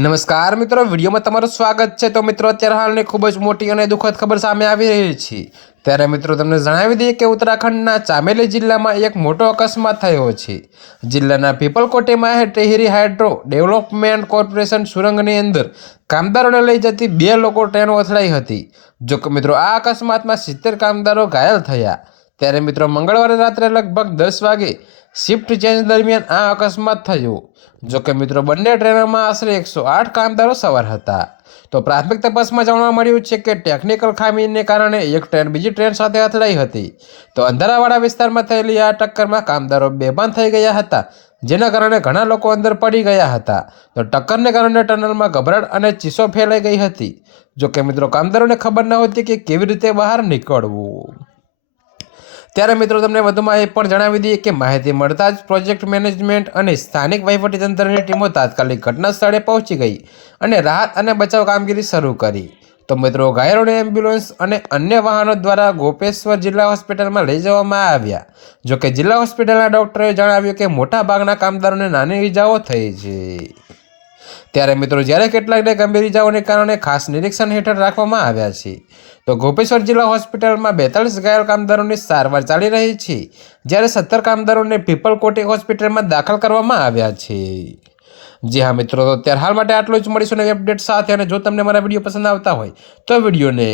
નમસ્કાર મિત્રો, વિડીયોમાં તમારું સ્વાગત છે। તો મિત્રો, અત્યારે હાલની ખૂબ જ મોટી અને દુઃખદ ખબર સામે આવી રહી છે। ત્યારે મિત્રો તમને જણાવી દઈએ કે ઉત્તરાખંડના ચામેલી જિલ્લામાં એક મોટો અકસ્માત થયો છે। જિલ્લાના પીપલકોટીમાં ટેહરી હાઇડ્રો ડેવલપમેન્ટ કોર્પોરેશન સુરંગની અંદર કામદારોને લઈ જતી 2 લોકો ટ્રેનો અથડાઈ હતી। જો કે મિત્રો, આ અકસ્માતમાં 70 કામદારો ઘાયલ થયા। ત્યારે મિત્રો, મંગળવારે રાત્રે લગભગ 10 વાગે શિફ્ટ ચેન્જ દરમિયાન આ અકસ્માત થયો। જો કે મિત્રો, બંને ટ્રેનોમાં આશરે 108 કામદારો સવાર હતા। તો પ્રાથમિક તપાસમાં જાણવા મળ્યું છે કે ટેકનિકલ ખામીને કારણે એક ટ્રેન બીજી ટ્રેન સાથે અથડાઈ હતી। તો અંધારાવાળા વિસ્તારમાં થયેલી આ ટક્કરમાં કામદારો બેભાન થઈ ગયા હતા, જેના કારણે ઘણા લોકો અંદર પડી ગયા હતા। તો ટક્કરને કારણે ટનલમાં ગભરાટ અને ચીસો ફેલાઈ ગઈ હતી। જો કે મિત્રો, કામદારોને ખબર નહોતી કે કેવી રીતે બહાર નીકળવું। ત્યારે મિત્રો, તમને વધુમાં એ પણ જણાવી દઈએ કે માહિતી મળતા જ પ્રોજેક્ટ મેનેજમેન્ટ અને સ્થાનિક વહીવટીતંત્રની ટીમો તાત્કાલિક ઘટના સ્થળે પહોંચી ગઈ અને રાહત અને બચાવ કામગીરી શરૂ કરી। તો મિત્રો, ઘાયલોને એમ્બ્યુલન્સ અને અન્ય વાહનો દ્વારા ગોપેશ્વર જિલ્લા હોસ્પિટલમાં લઈ જવામાં આવ્યા। જોકે જિલ્લા હોસ્પિટલના ડોક્ટરોએ જણાવ્યું કે મોટા ભાગના કામદારોને નાની ઈજાઓ થઈ છે। ત્યારે મિત્રો, જ્યારે કેટલાકને ગંભીર ઈજાઓને કારણે ખાસ નિરીક્ષણ હેઠળ રાખવામાં આવ્યા છે। તો ગોપેશ્વર જિલ્લા હોસ્પિટલમાં 42 ઘાયલ કામદારોની સારવાર ચાલી રહી છે, જ્યારે 17 કામદારોને પીપલકોટી હોસ્પિટલમાં દાખલ કરવામાં આવ્યા છે। જી હા મિત્રો, તો અત્યારે હાલ માટે આટલું જ। મળીશું નવી અપડેટ સાથે। અને જો તમને મારા વિડીયો પસંદ આવતા હોય તો વિડીયોને